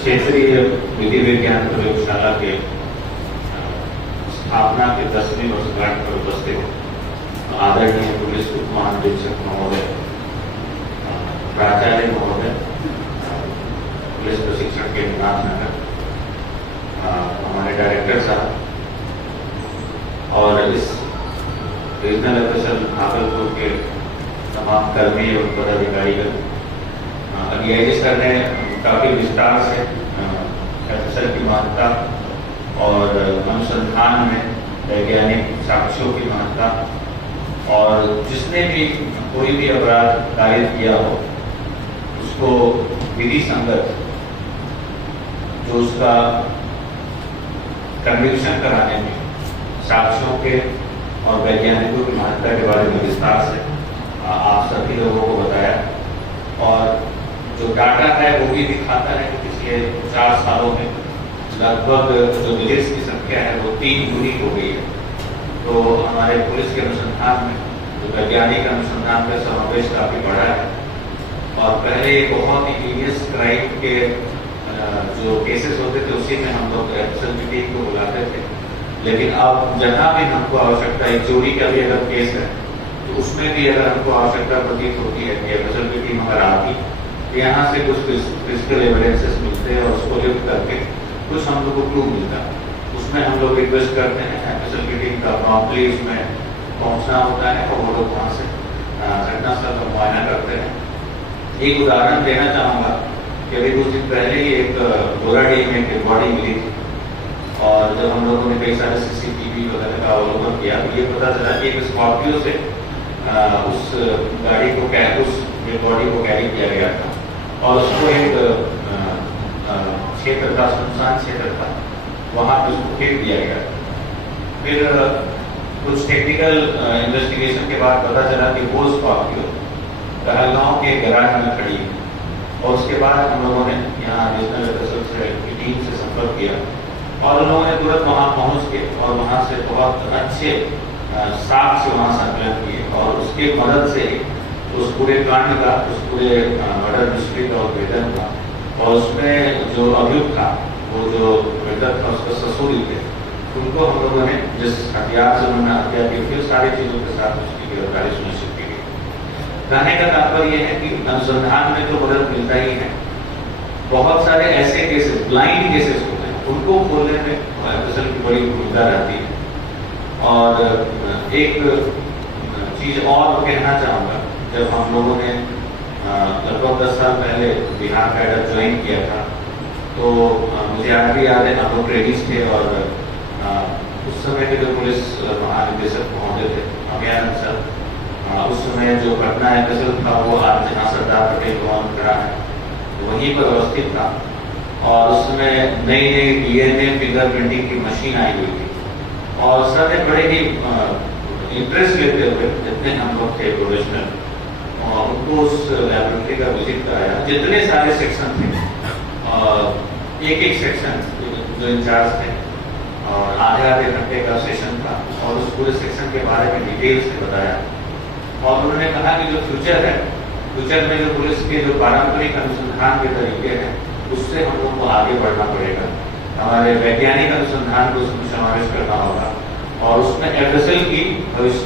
क्षेत्रीय विधि विज्ञान प्रयोगशाला के स्थापना के 10वीं वर्षगांठ पर उपस्थित आदरणीय पुलिस उप महानिरीक्षक महोदय, प्राचार्य महोदय, पुलिस प्रशिक्षण केंद्र नाथनगर, हमारे डायरेक्टर साहब और इस रीजनल एफएसएल भागलपुर के तमाम कर्मी और पदाधिकारीगण, डीआईजी सर ने काफी विस्तार से एफएसएल की महत्ता और अनुसंधान में वैज्ञानिक साक्ष्यों की महत्ता और जिसने भी कोई भी अपराध कारित किया हो उसको विधि संगत जो उसका कन्विक्शन कराने में साक्ष्यों के और वैज्ञानिकों की महत्ता के बारे में विस्तार से आप सभी लोगों को बताया। और जो डाटा है वो भी दिखाता है कि पिछले 4 सालों में लगभग जो विजिट्स की संख्या है वो 3 गुनी हो गई है। तो हमारे पुलिस के अनुसंधान में जो वैज्ञानिक अनुसंधान का समावेश काफी बढ़ा है। और पहले बहुत ही हीनियस क्राइम के जो केसेस होते थे उसी में हम लोग एफएसएल की टीम को बुलाते थे, लेकिन अब जहाँ भी हमको आवश्यकता है, चोरी का भी अगर केस है तो उसमें भी अगर हमको आवश्यकता प्रतीत होती है कि एफएसएल की टीम अगर आती तो यहाँ से कुछ फिजिकल एविडेंसेस मिलते हैं और उसको लिफ्ट करके कुछ हम लोग को क्लू मिलता है। उसमें हम लोग रिक्वेस्ट करते हैं एफएसएल की टीम का प्रॉम्प्टली उसमें पहुँचना होता है और वो लोग वहाँ से घटनास्थल का मुआयना करते हैं। एक उदाहरण देना चाहूँगा कि अभी कुछ दिन पहले ही एक गोराडी में एक बॉडी मिली थी और जब हम लोगों ने कई सारे सीसीटीवी वगैरह का अवलोकन किया तो ये पता चला कि एक स्कॉर्पियो से उस गाड़ी को उस बॉडी को कैरी किया गया था और उसको एक क्षेत्र था, सुनसान क्षेत्र था, वहाँ पे उसको फेंक दिया गया। फिर कुछ टेक्निकल इन्वेस्टिगेशन के बाद पता चला कि वो स्कॉर्पियो कहलगांव के गैराज में खड़ी है और उसके बाद हम लोगों ने यहाँ रीजनल एफएसएल की टीम से संपर्क किया और उन लोगों ने तुरंत वहाँ पहुँच के और वहाँ से बहुत अच्छे साक्ष्य वहाँ संकलन किए और उसके मदद से उस पूरे कांड का, उस पूरे मर्डर मिस्ट्री का उद्भेदन था और उसमें जो अभियुक्त था, वो जो मृतक था उसका ससुर थे, उनको हम लोगों ने जिस हथियार से उन्होंने हत्या की फिर सारी चीजों के साथ उसकी गिरफ्तारी सुनिश्चित की गई। कहने का तात्पर्य है कि अनुसंधान में तो मदद मिलता ही है, बहुत सारे ऐसे केसेस, ब्लाइंड केसेस होते हैं, उनको खोलने में एफएसएल की बड़ी भूमिका रहती है। और एक चीज और कहना चाहूँगा, जब हम लोगों ने लगभग 10 साल पहले बिहार कैडर ज्वाइन किया था तो मुझे आज भी याद है हम लोग ट्रेनिंग्स थे और उस समय के जो पुलिस महानिदेशक महोदय थे अभियानंद सर, उस समय जो पटना एफएसएल था वो आज जहाँ सरदार पटेल भवन खड़ा है वहीं पर अवस्थित था और उस समय नई डीएनए फिंगर प्रिंटिंग की मशीन आई हुई थी और सर ने बड़े ही इंटरेस्ट लेते हुए जितने हम लोग थे प्रोफेशनल उनको उस लैबोरेटरी का विजिट कराया। जितने सारे सेक्शन थे एक सेक्शन जो इंचार्ज थे और आधे घंटे का सेशन था और उस पूरे सेक्शन के बारे में डिटेल से बताया और उन्होंने कहा कि जो फ्यूचर है, फ्यूचर में जो पुलिस के जो पारंपरिक अनुसंधान के तरीके हैं उससे हम लोग को आगे बढ़ना पड़ेगा, हमारे वैज्ञानिक अनुसंधान को उसमें समावेश करना होगा और उसमें एफएसएल की भविष्य